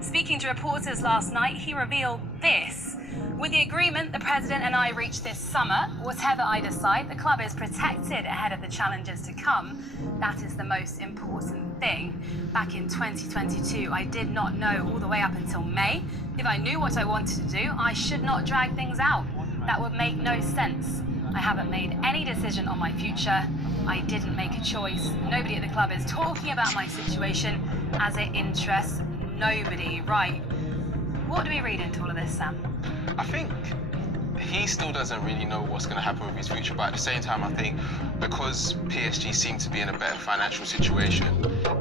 Speaking to reporters last night, he revealed this. With the agreement the president and I reached this summer, whatever I decide, the club is protected ahead of the challenges to come. That is the most important thing. Back in 2022, I did not know all the way up until May. If I knew what I wanted to do, I should not drag things out. That would make no sense. I haven't made any decision on my future. I didn't make a choice. Nobody at the club is talking about my situation as it interests nobody. Right. What do we read into all of this, Sam? I think he still doesn't really know what's going to happen with his future, but at the same time, I think because PSG seem to be in a better financial situation,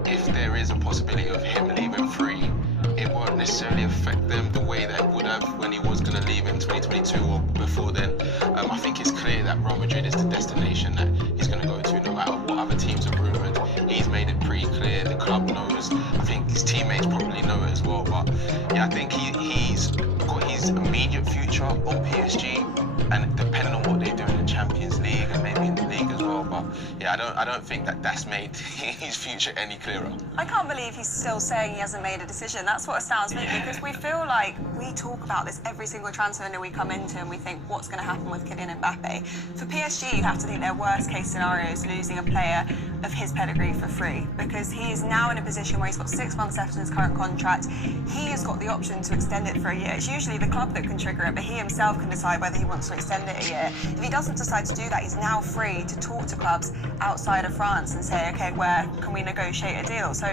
if there is a possibility of him leaving free, it won't necessarily affect them the way that it would have when he was going to leave in 2022 or before then. I think it's clear that Real Madrid is the destination that he's going to go to, no matter what other teams are rumoured. He's made it pretty clear. The club knows. I think his teammates probably know it as well. But yeah, I think he's got his immediate future on PSG, and depending on what they do in the Champions League and maybe in the league as well. But yeah, I don't think that's made his future any clearer. I can't believe he's still saying he hasn't made a decision. That's what astounds me, because we feel like we talk about this every single transfer window we come into, and we think, what's going to happen with Kylian Mbappe? For PSG, you have to think their worst case scenario is losing a player of his pedigree for free, because he is now in a position where he's got 6 months left in his current contract. He has got the option to extend it for a year. It's usually the club that can trigger it, but he himself can decide whether he wants to extend it a year. If he doesn't decide to do that, he's now free to talk to clubs outside of France and say, okay, where can we negotiate a deal? So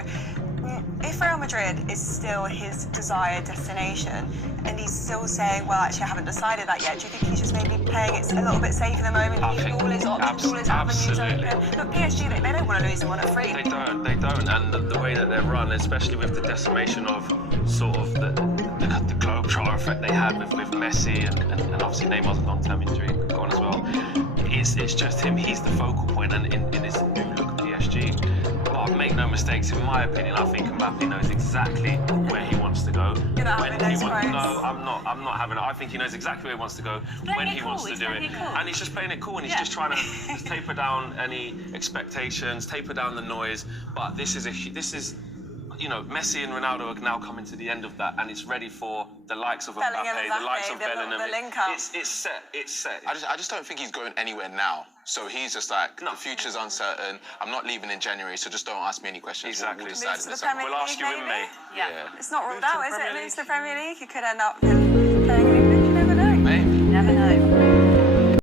if Real Madrid is still his desired destination, and he's still saying, well, actually, I haven't decided that yet, do you think he's just maybe playing it a little bit safe at the moment, keeping all his options, all his avenues open? But PSG, they don't want to lose him on a free. They don't. And the way that they're run, especially with the decimation of sort of the globetrotter effect they had with Messi and obviously Neymar's long-term injury gone as well. It's just him. He's the focal point, and in his new look PSG. But make no mistakes, in my opinion, I think Mbappe knows exactly where he wants to go. You're not having those quotes. No, I'm not having it. I think he knows exactly where he wants to go, when he wants to do it. And he's just playing it cool, and he's just trying to just taper down any expectations, taper down the noise. But this is Messi and Ronaldo are now coming to the end of that, and it's ready for the likes of Mbappe, the likes of Bellingham. It's set. I just don't think he's going anywhere now. So he's just like, the future's uncertain. I'm not leaving in January, so just don't ask me any questions. Exactly. We'll decide in the Premier summer. We'll ask you in May. Yeah. It's not ruled out, is it? Moves to the Premier League. He could end up playing